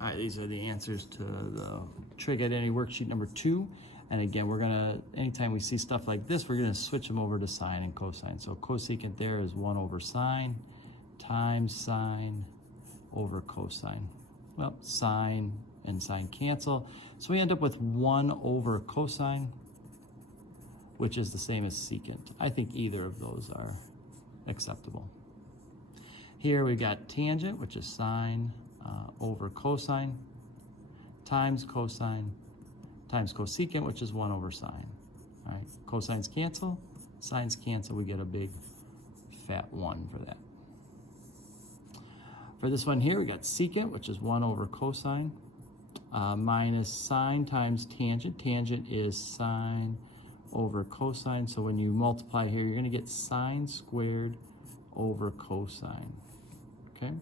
All right, these are the answers to the Trig Identity Worksheet number 2. And again, we're gonna, anytime we see stuff like this, we're gonna switch them over to sine and cosine. So cosecant there is 1 over sine times sine over cosine. Well, sine and sine cancel. So we end up with 1 over cosine, which is the same as secant. I think either of those are acceptable. Here we've got tangent, which is sine over cosine, times cosine, times cosecant, which is 1 over sine. All right, cosines cancel, sines cancel, we get a big fat 1 for that. For this one here, we got secant, which is 1 over cosine, minus sine times tangent. Tangent is sine over cosine, so when you multiply here, you're gonna get sine squared over cosine, okay?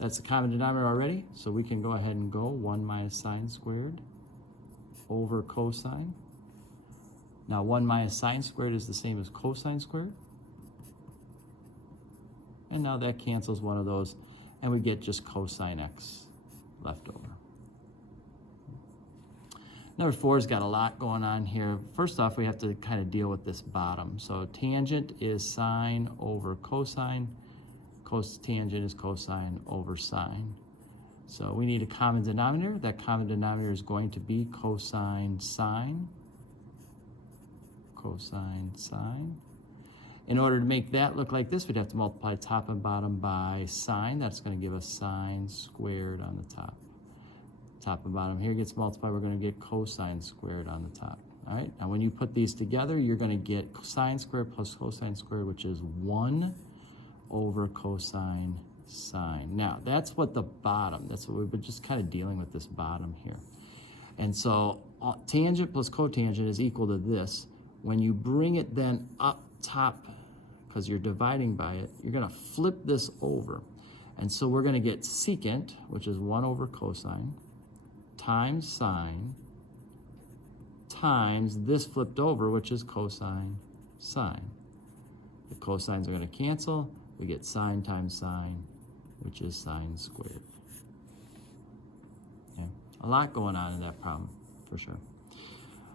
That's the common denominator already, so we can go ahead and go 1 minus sine squared over cosine. Now 1 minus sine squared is the same as cosine squared. And now that cancels one of those, and we get just cosine x left over. Number 4's got a lot going on here. First off, we have to kind of deal with this bottom. So tangent is sine over cosine. Cotangent is cosine over sine. So we need a common denominator. That common denominator is going to be cosine sine. Cosine sine. In order to make that look like this, we'd have to multiply top and bottom by sine. That's going to give us sine squared on the top. Top and bottom here gets multiplied. We're going to get cosine squared on the top. All right. Now when you put these together, you're going to get sine squared plus cosine squared, which is 1 over cosine sine. Now that's what the bottom, that's what we've been just kind of dealing with, this bottom here. And so tangent plus cotangent is equal to this. When you bring it then up top, because you're dividing by it, you're going to flip this over. And so we're going to get secant, which is 1 over cosine, times sine, times this flipped over, which is cosine sine. The cosines are going to cancel. We get sine times sine, which is sine squared. Okay. A lot going on in that problem, for sure.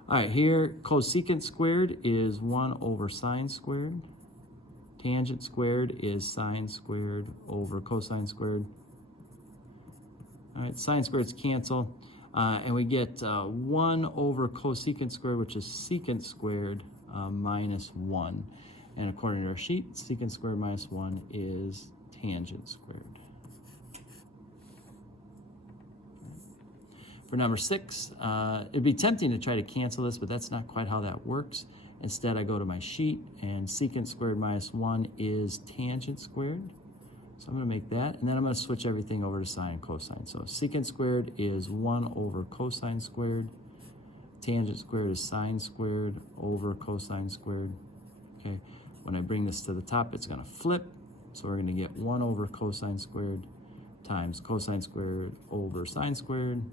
All right, here, cosecant squared is 1 over sine squared. Tangent squared is sine squared over cosine squared. All right, sine squareds cancel. And we get 1 over cosecant squared, which is secant squared minus 1. And according to our sheet, secant squared minus 1 is tangent squared. For number 6, it'd be tempting to try to cancel this, but that's not quite how that works. Instead, I go to my sheet, and secant squared minus 1 is tangent squared. So I'm going to make that, and then I'm going to switch everything over to sine and cosine. So secant squared is 1 over cosine squared. Tangent squared is sine squared over cosine squared. Okay. When I bring this to the top, it's going to flip. So we're going to get 1 over cosine squared times cosine squared over sine squared.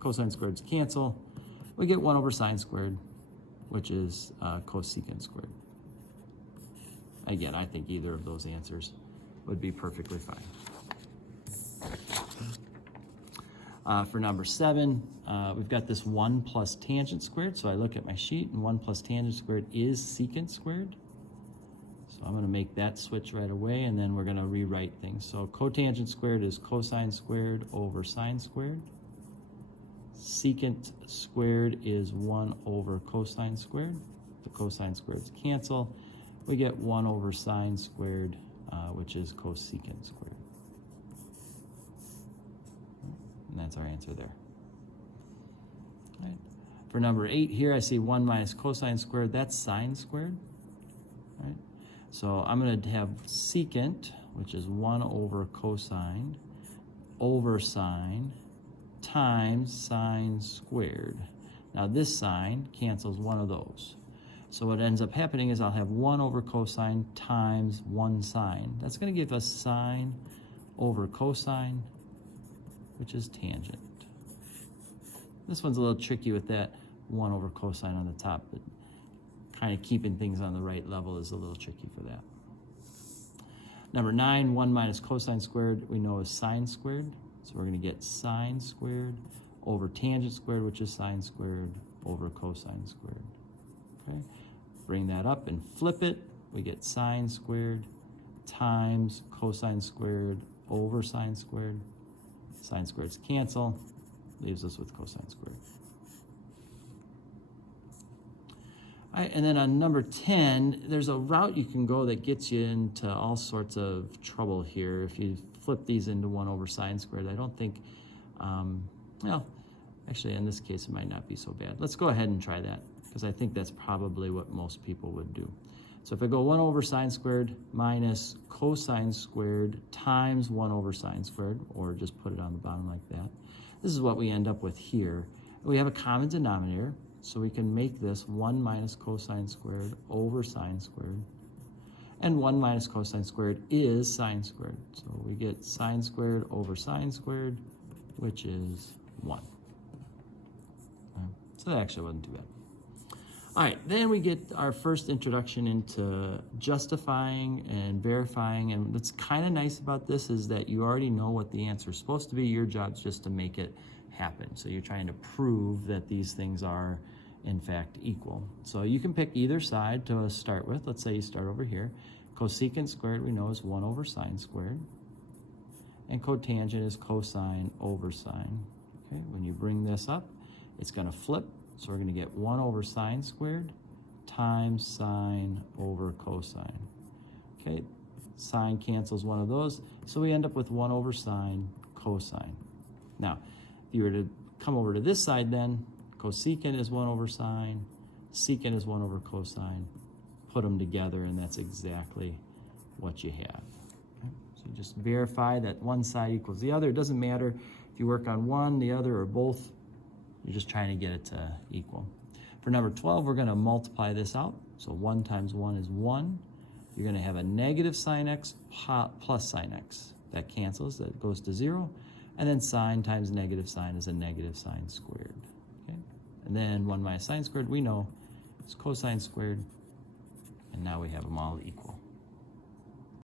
Cosine squareds cancel. We get 1 over sine squared, which is cosecant squared. Again, I think either of those answers would be perfectly fine. For number 7, we've got this 1 plus tangent squared. So I look at my sheet, and 1 plus tangent squared is secant squared. So I'm going to make that switch right away, and then we're going to rewrite things. So cotangent squared is cosine squared over sine squared. Secant squared is 1 over cosine squared. The cosine squareds cancel. We get 1 over sine squared, which is cosecant squared. And that's our answer there. All right. For number 8 here, I see 1 minus cosine squared. That's sine squared. All right. So I'm going to have secant, which is 1 over cosine, over sine, times sine squared. Now this sine cancels one of those. So what ends up happening is I'll have 1 over cosine times 1 sine. That's going to give us sine over cosine, which is tangent. This one's a little tricky with that 1 over cosine on the top, but kind of keeping things on the right level is a little tricky for that. Number 9, 1 minus cosine squared, we know is sine squared. So we're going to get sine squared over tangent squared, which is sine squared, over cosine squared. Okay, bring that up and flip it. We get sine squared times cosine squared over sine squared. Sine squareds cancel, leaves us with cosine squared. All right, and then on number 10, there's a route you can go that gets you into all sorts of trouble here. If you flip these into 1 over sine squared, I don't think, well, actually in this case, it might not be so bad. Let's go ahead and try that, because I think that's probably what most people would do. So if I go 1 over sine squared minus cosine squared times 1 over sine squared, or just put it on the bottom like that, this is what we end up with here. We have a common denominator, so we can make this 1 minus cosine squared over sine squared. And 1 minus cosine squared is sine squared. So we get sine squared over sine squared, which is 1. So that actually wasn't too bad. All right, then we get our first introduction into justifying and verifying. And what's kind of nice about this is that you already know what the answer is supposed to be. Your job's just to make it happen. So you're trying to prove that these things are, in fact, equal. So you can pick either side to start with. Let's say you start over here. Cosecant squared we know is 1 over sine squared. And cotangent is cosine over sine. Okay, when you bring this up, it's going to flip. So we're going to get 1 over sine squared times sine over cosine. Okay, sine cancels one of those. So we end up with 1 over sine cosine. Now, if you were to come over to this side then, cosecant is 1 over sine, secant is 1 over cosine. Put them together, and that's exactly what you have. Okay? So you just verify that one side equals the other. It doesn't matter if you work on one, the other, or both. You're just trying to get it to equal. For number 12, we're going to multiply this out. So 1 times 1 is 1. You're going to have a negative sine x plus sine x. That cancels. That goes to 0. And then sine times negative sine is a negative sine squared. Okay? And then 1 minus sine squared, we know, is cosine squared. And now we have them all equal.